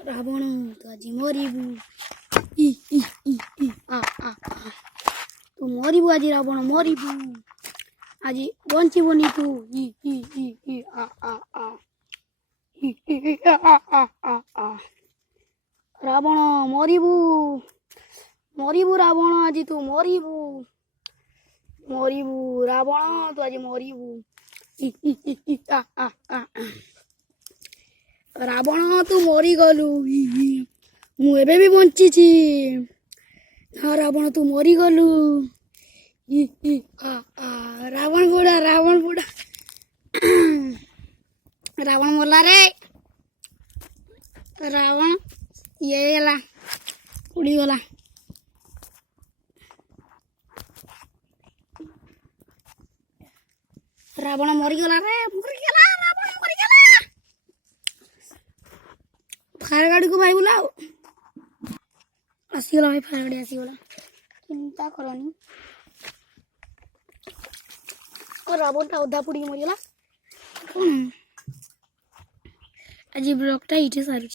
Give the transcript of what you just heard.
ରାବଣ ତୁ ଆଜି ମରିବୁ ଇ ଇ ଇ ଇ ଆ ଆ ତୁ ମରିବୁ ଆଜି ରାବଣ ମରିବୁ ଆଜି ବଞ୍ଚିବୁନି ତୁ ଇ ଇ ଇ ଇ ଆ ଆ ଆ ଇ ଇ ଇ ଆ ଆ ଆ ଆ ରାବଣ ମରିବୁ ମରିବୁ ରାବଣ ଆଜି ତୁ ମରିବୁ ମରିବୁ ରାବଣ ତୁ ଆଜି ମରିବୁ ଇ ଇ ଇ ଇ ଆ ଆ ଆ ରାବଣ ତୁ ମରିଗଲୁ ମୁଁ ଏବେ ବି ବଞ୍ଚିଛି ହଁ ରାବଣ ତୁ ମରିଗଲୁ ଇ ଇ ଆ ଆ ରାବଣ ବୁଢ଼ା ରାବଣ ମଲା ରେ ରାବଣ ଇଏ ହେଇଗଲା ଉଡ଼ିଗଲା ରାବଣ ମରିଗଲା ରେ ମରିଗଲା ରାବଣ ମରିଗଲା फायर गाड़ी को भाई बुलाओ आसीगला भाई फायर गाड़ी आसीगला चिंता करनी और रावण टा उदा पुड़ी मरिगला आज ब्लॉग टा इटे सारी